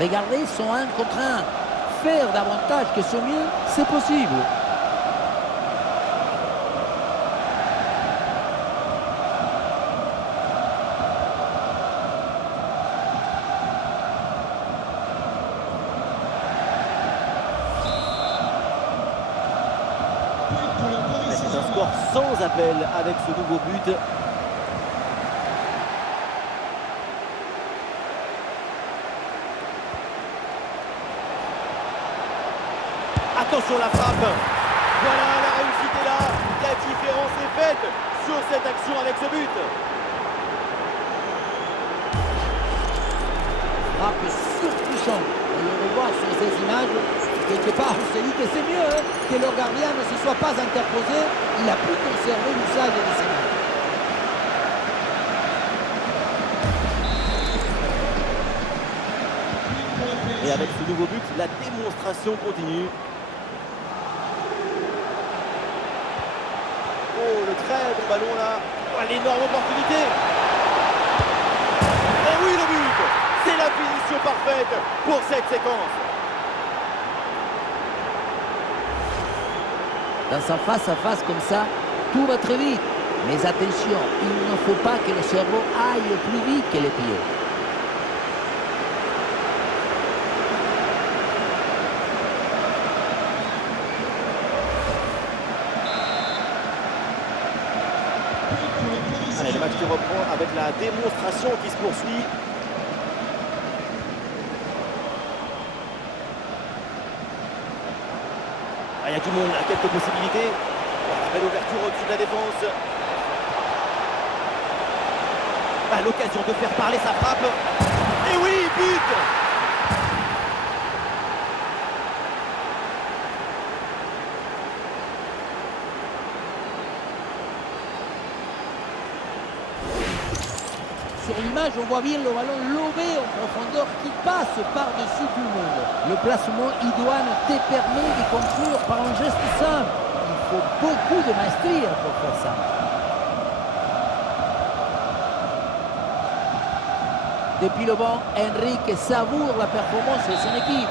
Regardez son 1 contre 1. Faire davantage que ce mieux, c'est possible. C'est un score sans appel avec ce nouveau but. Attention la frappe. Voilà, la réussite est là. La différence est faite sur cette action avec ce but. Frappe surpuissante. On le revoit sur ces images. Quelque part, on se dit que c'est mieux que le gardien ne se soit pas interposé. Il a pu conserver l'usage de ses mains. Et avec ce nouveau but, la démonstration continue. Oh, le très bon ballon là. Oh, l'énorme opportunité. Et oui, le but. C'est la finition parfaite pour cette séquence. Dans un face-à-face comme ça, tout va très vite. Mais attention, il ne faut pas que le cerveau aille plus vite que les pieds. Allez, le match qui reprend avec la démonstration qui se poursuit. Il y a du monde, il y a quelques possibilités. Voilà, belle ouverture au-dessus de la défense. L'occasion de faire parler sa frappe. Et oui, but! Sur l'image, on voit bien le ballon lobé en profondeur qui passe par-dessus tout le monde. Le placement idoine te permet de conclure par un geste simple. Il faut beaucoup de maestria pour faire ça. Depuis le banc, Enrique savoure la performance de son équipe.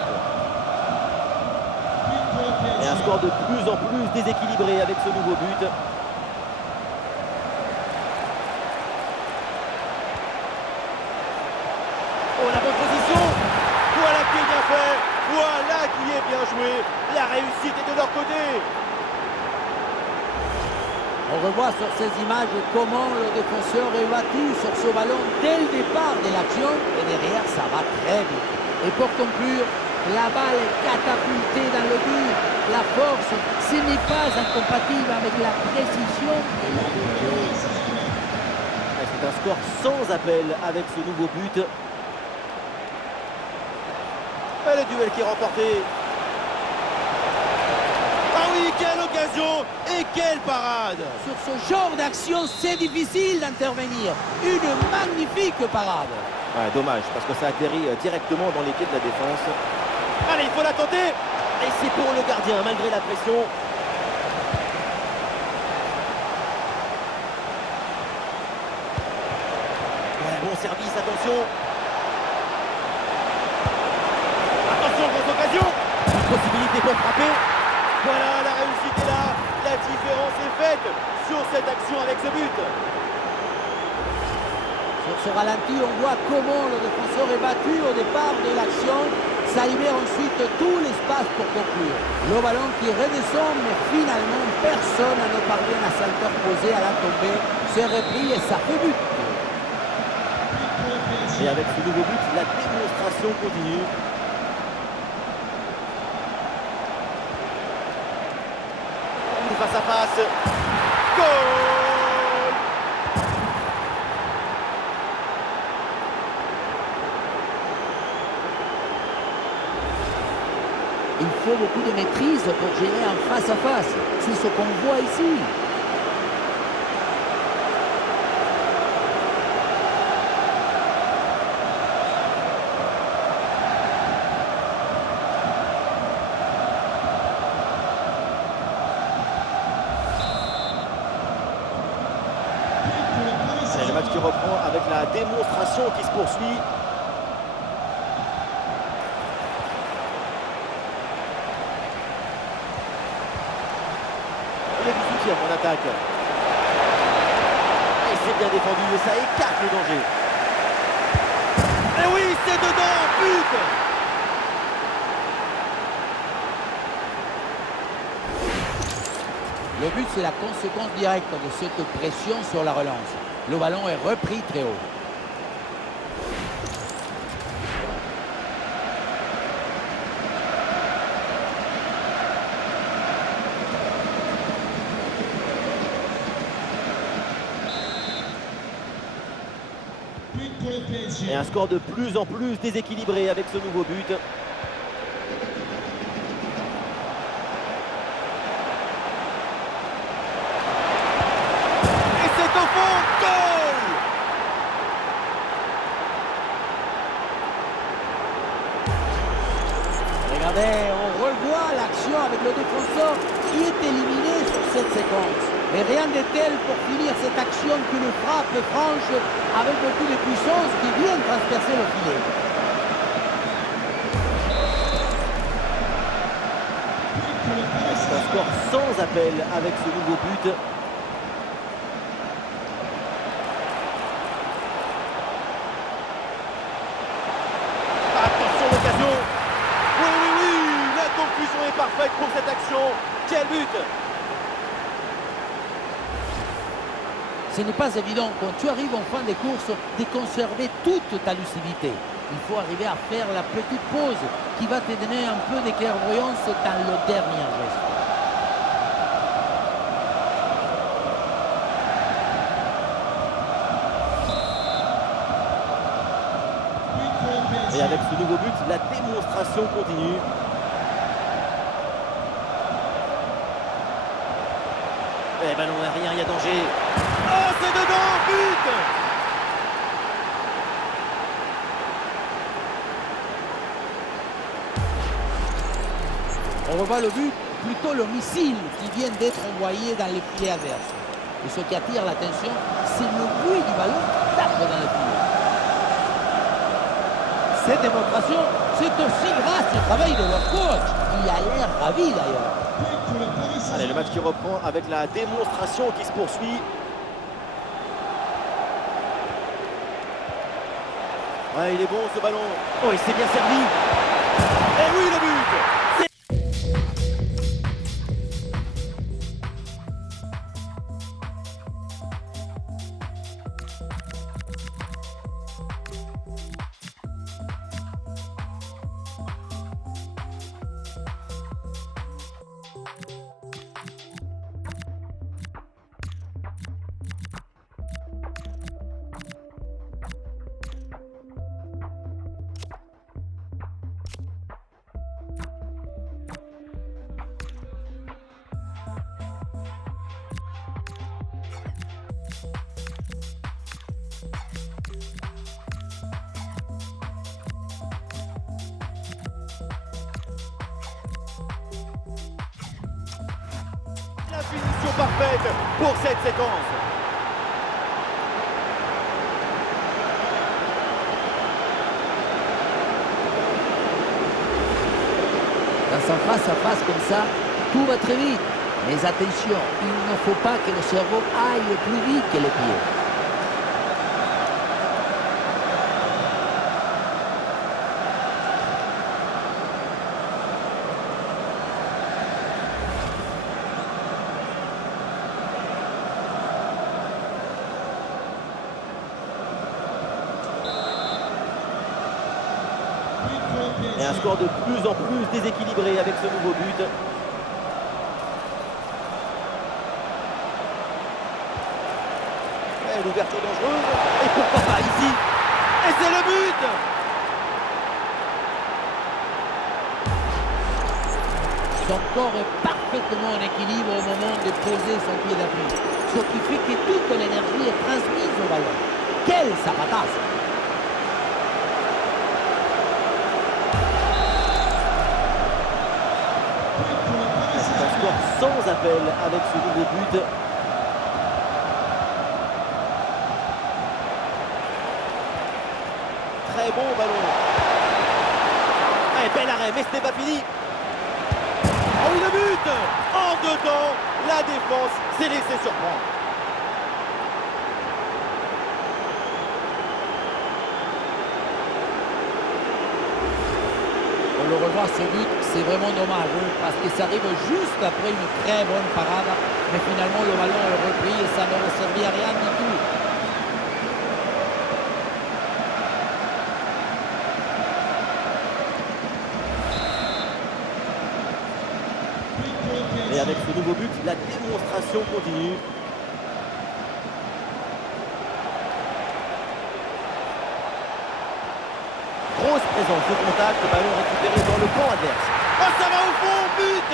Et un score de plus en plus déséquilibré avec ce nouveau but. Oh, la bonne position. Voilà qui est bien fait. Voilà qui est bien joué. La réussite est de leur côté. On revoit sur ces images comment le défenseur est battu sur ce ballon dès le départ de l'action. Et derrière, ça va très vite. Et pour conclure, la balle est catapultée dans le but. La force, ce n'est pas incompatible avec la précision et la vitesse. C'est un score sans appel avec ce nouveau but. Et le duel qui est remporté. Ah oui, quelle occasion et quelle parade! Sur ce genre d'action, c'est difficile d'intervenir. Une magnifique parade. Ouais, dommage, parce que ça atterrit directement dans les pieds de la défense. Allez, il faut la tenter. Et c'est pour le gardien, malgré la pression. Ouais, bon service, attention. Attention, grosse occasion. Une possibilité pour frapper. Voilà, la réussite est là. La différence est faite sur cette action avec ce but. Sur ce ralenti, on voit comment le défenseur est battu au départ de l'action. Ça libère ensuite tout l'espace pour conclure. Le ballon qui redescend, mais finalement personne ne parvient à s'interposer à la tombée. C'est repris et ça fait but. Et avec ce nouveau but, la démonstration continue. Face à face. Goal! Il faut beaucoup de maîtrise pour gérer un face-à-face. C'est ce qu'on voit ici. C'est le match qui reprend avec la démonstration qui se poursuit. confirme en attaque. Et c'est bien défendu et ça écarte le danger. Et oui, c'est dedans, but! Le but, c'est la conséquence directe de cette pression sur la relance. Le ballon est repris très haut. Et un score de plus en plus déséquilibré avec ce nouveau but. Et c'est au fond, goal! Regardez, on revoit l'action avec le défenseur qui est éliminé sur cette séquence. Mais rien de tel pour finir cette action qu'une frappe franche avec beaucoup de puissance qui vient transpercer le filet. C'est un score sans appel avec ce nouveau but. Attention l'occasion. Oui, oui, oui, la conclusion est parfaite pour cette action. Quel but! Ce n'est pas évident quand tu arrives en fin de course de conserver toute ta lucidité. Il faut arriver à faire la petite pause qui va te donner un peu de clairvoyance dans le dernier geste. Et avec ce nouveau but, la démonstration continue. Eh ben non, rien, il y a danger. Oh, c'est dedans, but! On revoit le but, plutôt le missile qui vient d'être envoyé dans les filets adverses. Et ce qui attire l'attention, c'est le bruit du ballon qui tape dans le filet. Cette démonstration, c'est aussi grâce au travail de leur coach, qui a l'air ravi d'ailleurs. Allez, le match qui reprend avec la démonstration qui se poursuit. Ouais, il est bon ce ballon. Oh, il s'est bien servi. Et oui, le but! La finition parfaite pour cette séquence. Dans un face-à-face comme ça, tout va très vite. Mais attention, il ne faut pas que le cerveau aille plus vite que les pieds. Et un score de plus en plus déséquilibré avec ce nouveau but. Et l'ouverture dangereuse. Et pourquoi pas ici? Et c'est le but! Son corps est parfaitement en équilibre au moment de poser son pied d'appui. Ce qui fait que toute l'énergie est transmise au ballon. Quel zapatasse! C'est un score sans appel avec ce nouveau but. Très bon ballon. Allez, bel arrêt, mais ce n'est pas fini. Oh oui, le but! En temps, la défense s'est laissée surprendre. On le revoit, ce but, c'est vraiment dommage, parce que ça arrive juste après une très bonne parade. Mais finalement, le ballon est repris et ça n'aurait servi à rien du tout. Et avec ce nouveau but, la démonstration continue. Grosse présence de contact, ballon récupéré dans le camp adverse. Oh, ça va au fond, but!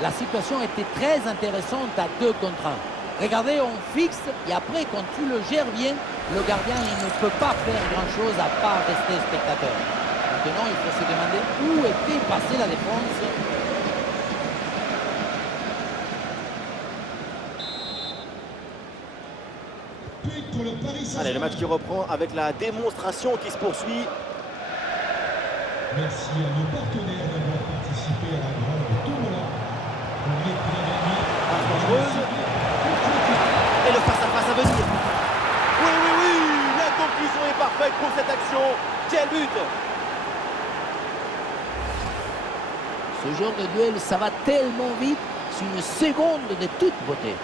La situation était très intéressante à 2 contre 1. Regardez, on fixe et après, quand tu le gères bien, le gardien il ne peut pas faire grand-chose à part rester spectateur. Maintenant, il faut se demander où était passée la défense. Allez, le match qui reprend avec la démonstration qui se poursuit. Merci à nos partenaires d'avoir participé à la grande tournoi. Dangereuse. Et le face-à-face à venir. Oui, oui, oui, la conclusion est parfaite pour cette action. Quel but! Ce genre de duel, ça va tellement vite, c'est une seconde de toute beauté.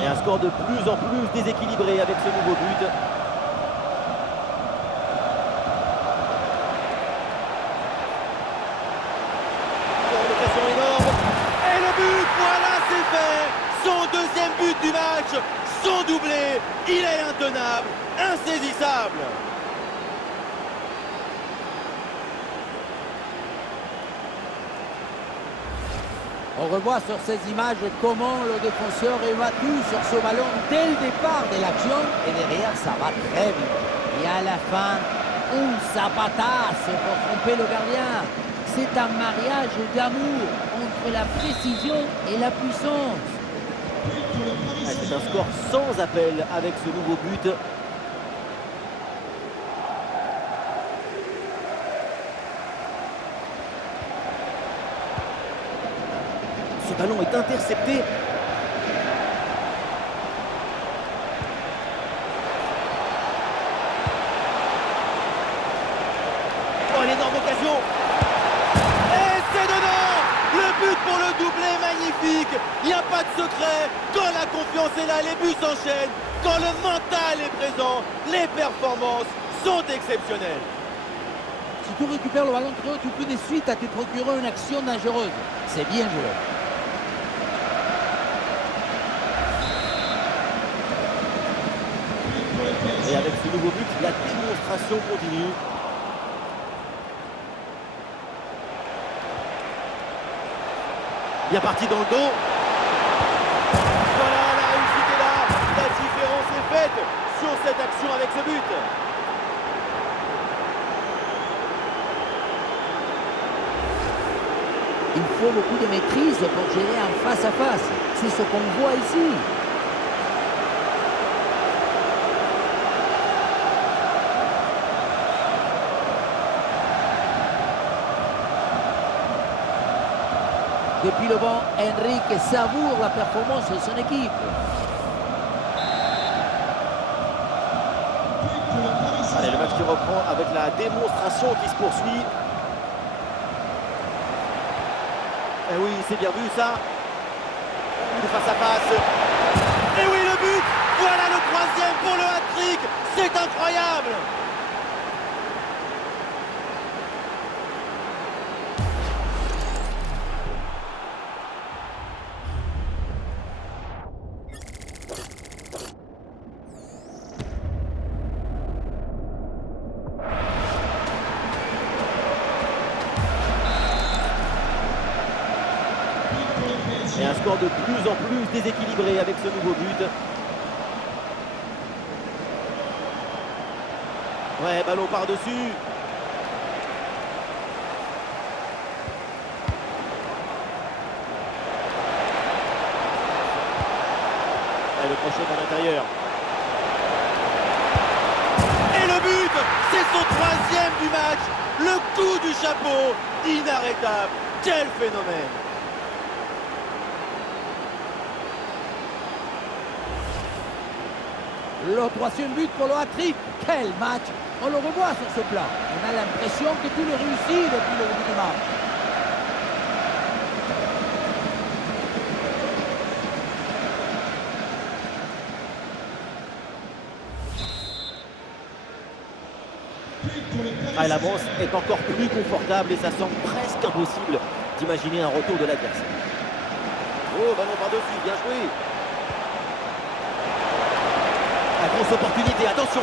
Et un score de plus en plus déséquilibré avec ce nouveau but. L'occasion énorme. Et le but, voilà, c'est fait. Son deuxième but du match, son doublé. Il est intenable, insaisissable. On revoit sur ces images comment le défenseur est battu sur ce ballon dès le départ de l'action et derrière ça va très vite. Et à la fin, un zapatasse pour tromper le gardien. C'est un mariage d'amour entre la précision et la puissance. C'est un score sans appel avec ce nouveau but. Ce ballon est intercepté. Oh, une énorme occasion. Et c'est dedans. Le but pour le doublé, magnifique. Il n'y a pas de secret. Quand la confiance est là, les buts s'enchaînent. Quand le mental est présent, les performances sont exceptionnelles. Si tu récupères le ballon très haut, tu peux de suite te procurer une action dangereuse. C'est bien joué. Et avec ce nouveau but, la démonstration continue. Bien parti dans le dos. Voilà, la réussite est là. La différence est faite sur cette action avec ce but. Il faut beaucoup de maîtrise pour gérer un face-à-face. C'est ce qu'on voit ici. Depuis le banc, Enrique savoure la performance de son équipe. Allez, le match qui reprend avec la démonstration qui se poursuit. Et oui, c'est bien vu ça. Le face-à-face. Et oui, le but. Voilà le troisième pour le hat-trick. C'est incroyable. Et un score de plus en plus déséquilibré avec ce nouveau but. Ouais, ballon par-dessus. Et le crochet à l'intérieur. Et le but, c'est son 3e du match. Le coup du chapeau, inarrêtable. Quel phénomène! Le 3e but pour le hat-trick. Quel match! On le revoit sur ce plan. On a l'impression que tout le réussit depuis le début du match. Ah, l'avance est encore plus confortable et ça semble presque impossible d'imaginer un retour de l'adversaire. Oh, ballon par-dessus, bien joué. La grosse opportunité, attention.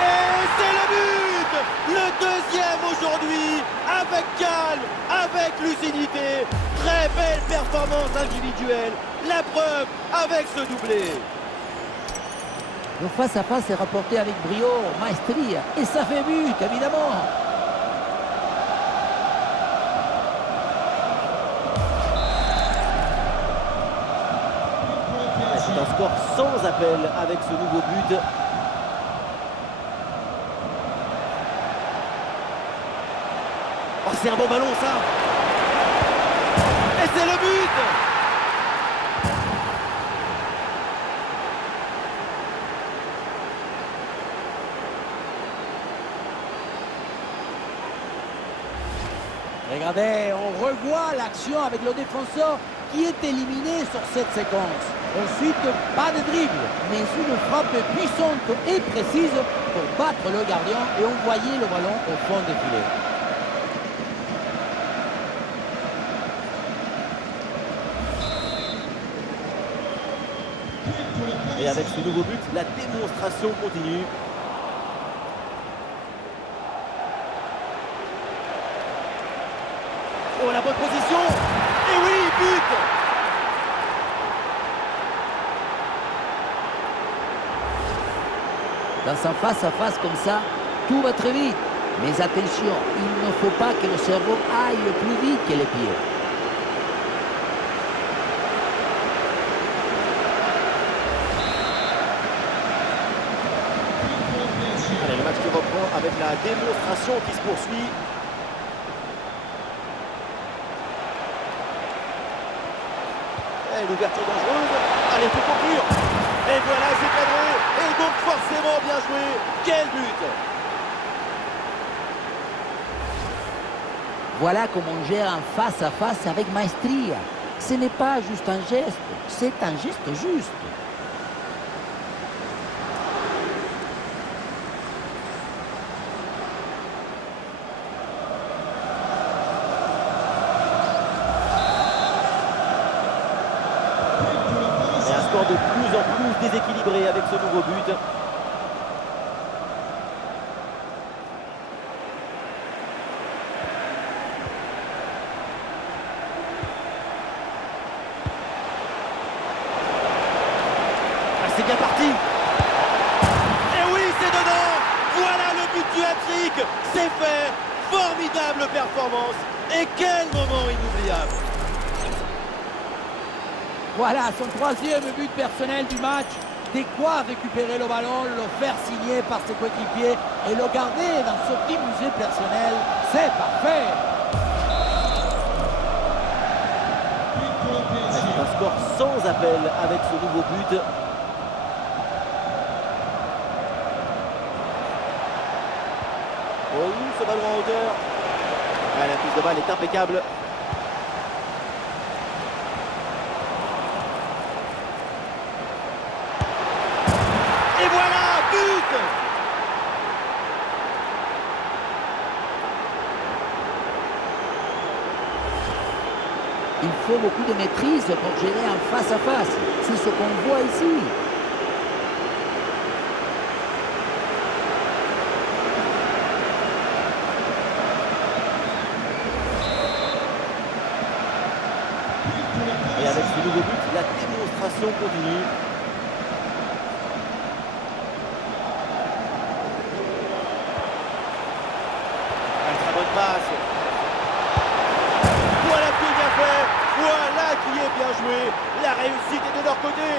Et c'est le but! Le 2e aujourd'hui, avec calme, avec lucidité. Très belle performance individuelle. La preuve avec ce doublé. Le face-à-face est rapporté avec brio, maestria. Et ça fait but, évidemment. C'est un score sans appel avec ce nouveau but. Oh, c'est un bon ballon, ça. Et c'est le but! Regardez, on revoit l'action avec le défenseur qui est éliminé sur cette séquence. Ensuite, pas de dribble, mais une frappe puissante et précise pour battre le gardien et envoyer le ballon au fond des filets. Et avec ce nouveau but, la démonstration continue. Oh, la bonne position! Et oui, but! Dans un face-à-face comme ça, tout va très vite. Mais attention, il ne faut pas que le cerveau aille plus vite que les pieds. Allez, le match qui reprend avec la démonstration qui se poursuit. Et l'ouverture dangereuse. Allez, faut conclure. Et voilà, c'est cadré. Et donc forcément bien joué. Quel but! Voilà comment on gère un face-à-face avec maestria. Ce n'est pas juste un geste, c'est un geste juste. Et un score de plus en plus déséquilibré avec ce nouveau but. C'est bien parti. Et oui, c'est dedans. Voilà le but du hat-trick. C'est fait. Formidable performance. Et quel moment inoubliable. Voilà son 3e but personnel du match. De quoi récupérer le ballon, le faire signer par ses coéquipiers et le garder dans son petit musée personnel. C'est parfait. C'est un score sans appel avec ce nouveau but. Oh, ce ballon en hauteur. Ouais, la prise de balle est impeccable. Et voilà, but! Il faut beaucoup de maîtrise pour gérer un face-à-face. C'est ce qu'on voit ici. Et avec ce nouveau but, la démonstration continue. passe. Voilà qui est bien fait. Voilà qui est bien joué. La réussite est de leur côté.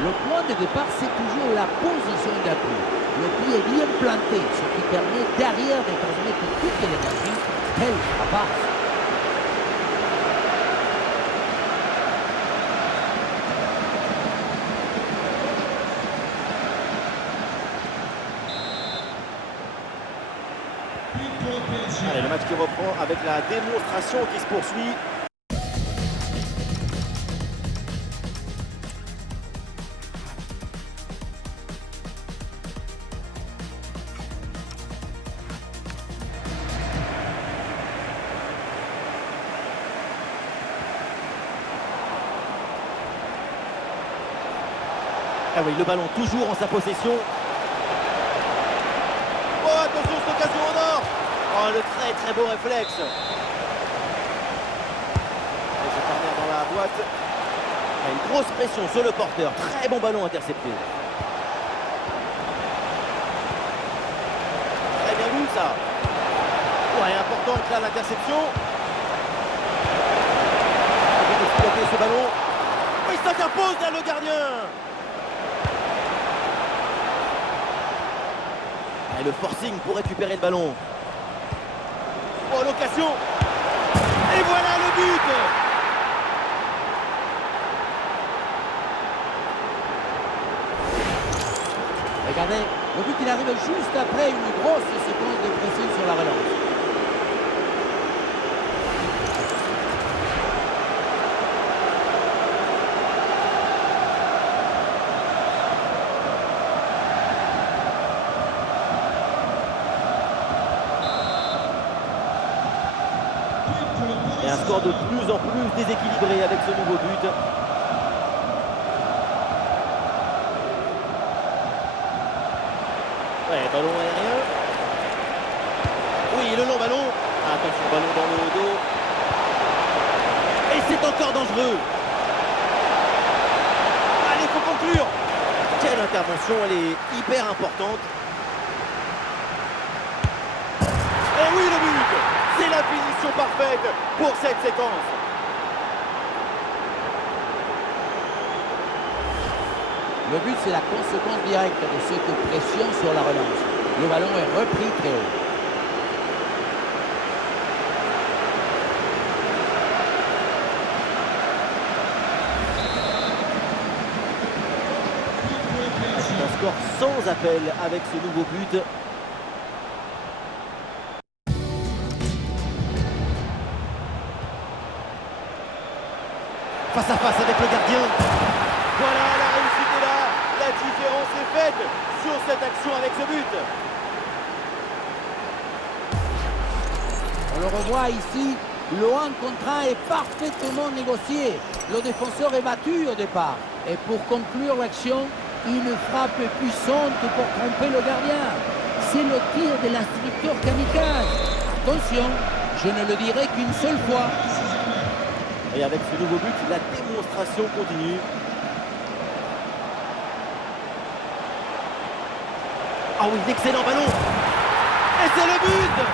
Le point de départ, c'est toujours la position d'appui. Le pied est bien planté, ce qui permet derrière de transmettre toute l'énergie. Quelle passe! Allez, le match qui reprend avec la démonstration qui se poursuit. Ah oui, le ballon toujours en sa possession. Oh, attention, cette occasion en or. Oh, le très beau réflexe. Et c'est Turner dans la boîte. Ah, une grosse pression sur le porteur. Très bon ballon intercepté. Très bien vu ça. Ouais, important là l'interception. Il vient d'exploiter ce ballon. Oui, ça s'impose là le gardien. Et le forcing pour récupérer le ballon. Oh, l'occasion. Et voilà le but. Regardez, le but il arrive juste après une grosse séquence de pressing sur la relance. Et un score de plus en plus déséquilibré avec ce nouveau but. Ouais, ballon aérien. Oui, le long ballon. Attention, ballon dans le dos. Et c'est encore dangereux. Allez, faut conclure. Quelle intervention, elle est hyper importante. Et oui, le but. C'est la finition parfaite pour cette séquence. Le but, c'est la conséquence directe de cette pression sur la relance. Le ballon est repris très haut. C'est un score sans appel avec ce nouveau but. Face à face avec le gardien. Voilà, la réussite est là. La différence est faite sur cette action avec ce but. On le revoit ici, le 1 contre 1 est parfaitement négocié. Le défenseur est battu au départ. Et pour conclure l'action, une frappe puissante pour tromper le gardien. C'est le tir de l'instructeur kamikaze. Attention, je ne le dirai qu'une seule fois. Et avec ce nouveau but, la démonstration continue. Ah oui, excellent ballon. Et c'est le but.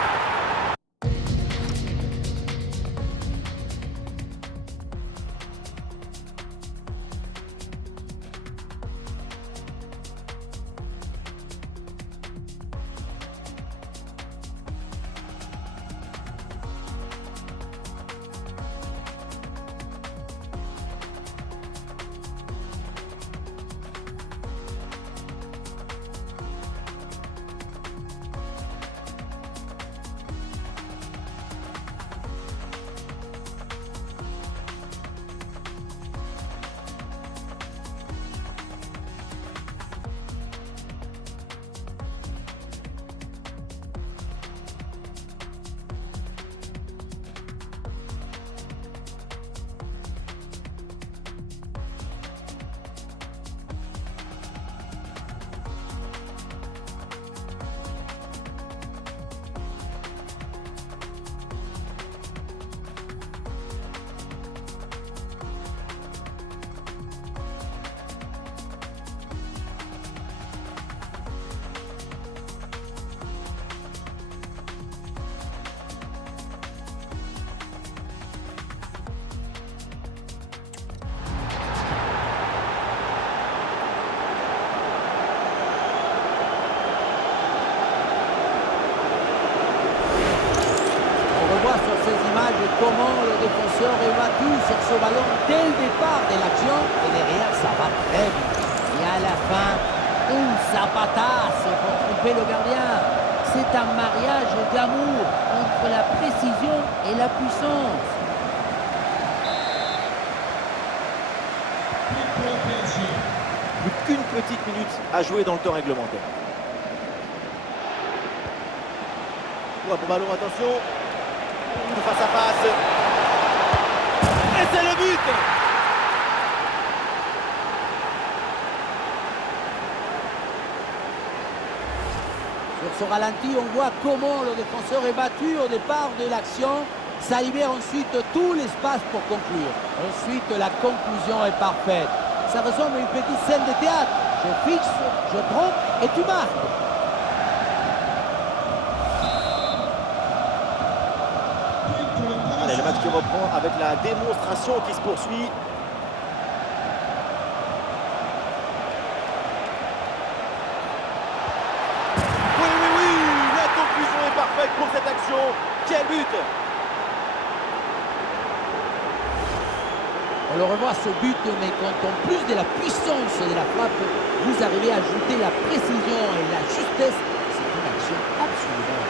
le ballon dès le départ de l'action et derrière ça va très vite. Et à la fin, un zapatasse pour tromper le gardien. C'est un mariage d'amour entre la précision et la puissance. Plus qu'une petite minute à jouer dans le temps réglementaire. Bon ballon, attention. Face à face. Et c'est le but. Sur ce ralenti, on voit comment le défenseur est battu au départ de l'action. Ça libère ensuite tout l'espace pour conclure. Ensuite, la conclusion est parfaite. Ça ressemble à une petite scène de théâtre. Je fixe, je trompe et tu marques. Allez, le match qui reprend avec la démonstration qui se poursuit. Oui, la conclusion est parfaite pour cette action. Quel but! On le revoit ce but, mais quand en plus de la puissance de la frappe, vous arrivez à ajouter la précision et la justesse, c'est une action absolument.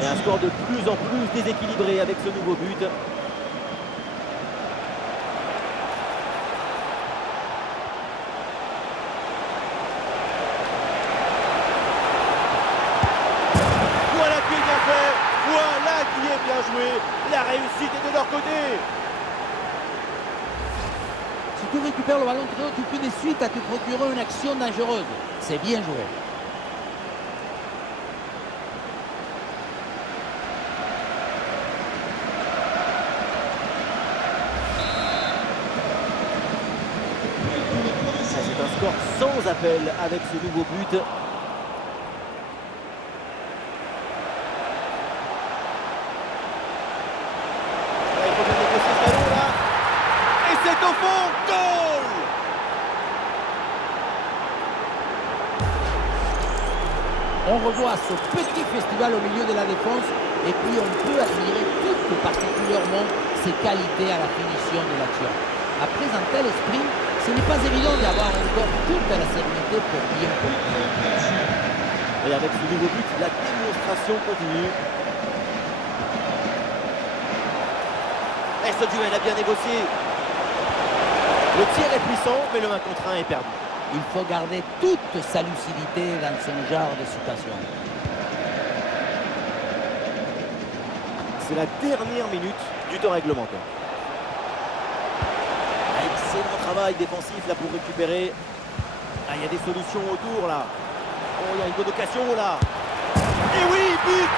Et un score de plus en plus déséquilibré avec ce nouveau but. Voilà qui est bien fait, voilà qui est bien joué. La réussite est de leur côté. Si tu récupères le ballon très haut, tu peux de suite à te procurer une action dangereuse. C'est bien joué. C'est un score sans appel avec ce nouveau but. Il faut bien négocier ce ballon là. Et c'est au fond, goal! On revoit ce petit festival au milieu de la défense et puis on peut admirer tout particulièrement ses qualités à la finition de l'action. Après un tel sprint, ce n'est pas évident d'avoir encore toute la sérénité pour bien conclure. Et avec ce nouveau but, la démonstration continue. Et ce duel a bien négocié. Le tir est puissant, mais le 1 contre 1 est perdu. Il faut garder toute sa lucidité dans ce genre de situation. C'est la dernière minute du temps réglementaire. Excellent travail défensif là pour récupérer. Ah, il y a des solutions autour là. Oh, il y a une bonne occasion là. Et oui, but!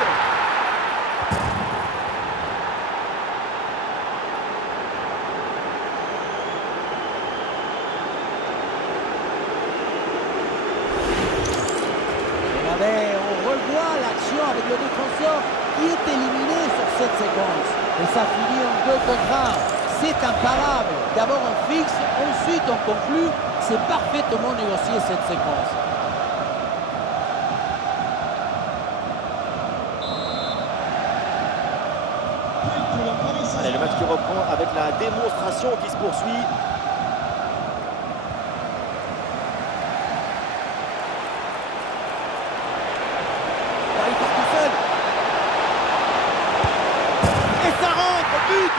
Regardez, on revoit l'action avec le défenseur qui est éliminé sur cette séquence. Et ça finit en 2 contre 1. C'est imparable. D'abord on fixe, ensuite on conclut. C'est parfaitement négocié cette séquence. Allez, le match qui reprend avec la démonstration qui se poursuit. Ah, il part tout seul. Et ça rentre, but!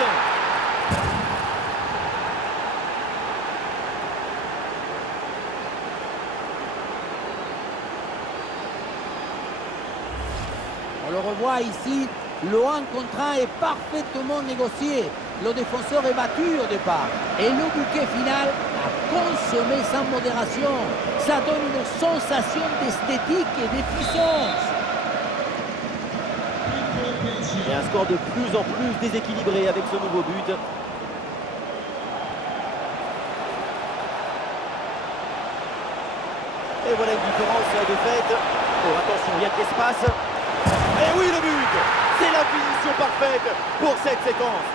On le revoit ici, le 1 contre 1 est parfaitement négocié. Le défenseur est battu au départ. Et le bouquet final a consommé sans modération. Ça donne une sensation d'esthétique et de puissance. Et un score de plus en plus déséquilibré avec ce nouveau but. Et voilà une différence de fait. Oh, attention, il y a de l'espace. Et oui, le but! C'est la finition parfaite pour cette séquence.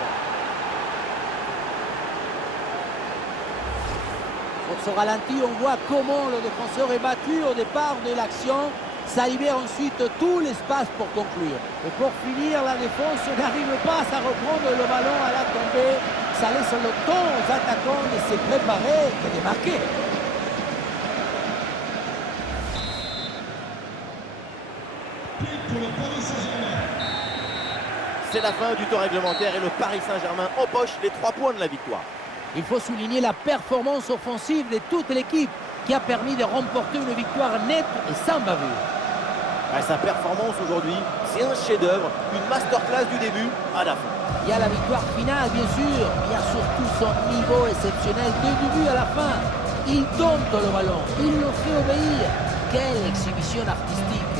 Sur ce ralenti, on voit comment le défenseur est battu au départ de l'action. Ça libère ensuite tout l'espace pour conclure. Et pour finir, la défense n'arrive pas à reprendre le ballon à la tombée. Ça laisse le temps aux attaquants de se préparer et de marquer. Pour le Paris Saint-Germain. C'est la fin du temps réglementaire et le Paris Saint-Germain empoche les 3 points de la victoire. Il faut souligner la performance offensive de toute l'équipe qui a permis de remporter une victoire nette et sans bavure. Sa performance aujourd'hui, c'est un chef-d'œuvre, une masterclass du début à la fin. Il y a la victoire finale, bien sûr. Il y a surtout son niveau exceptionnel du début à la fin. Il dompte le ballon, il le fait obéir. Quelle exhibition artistique!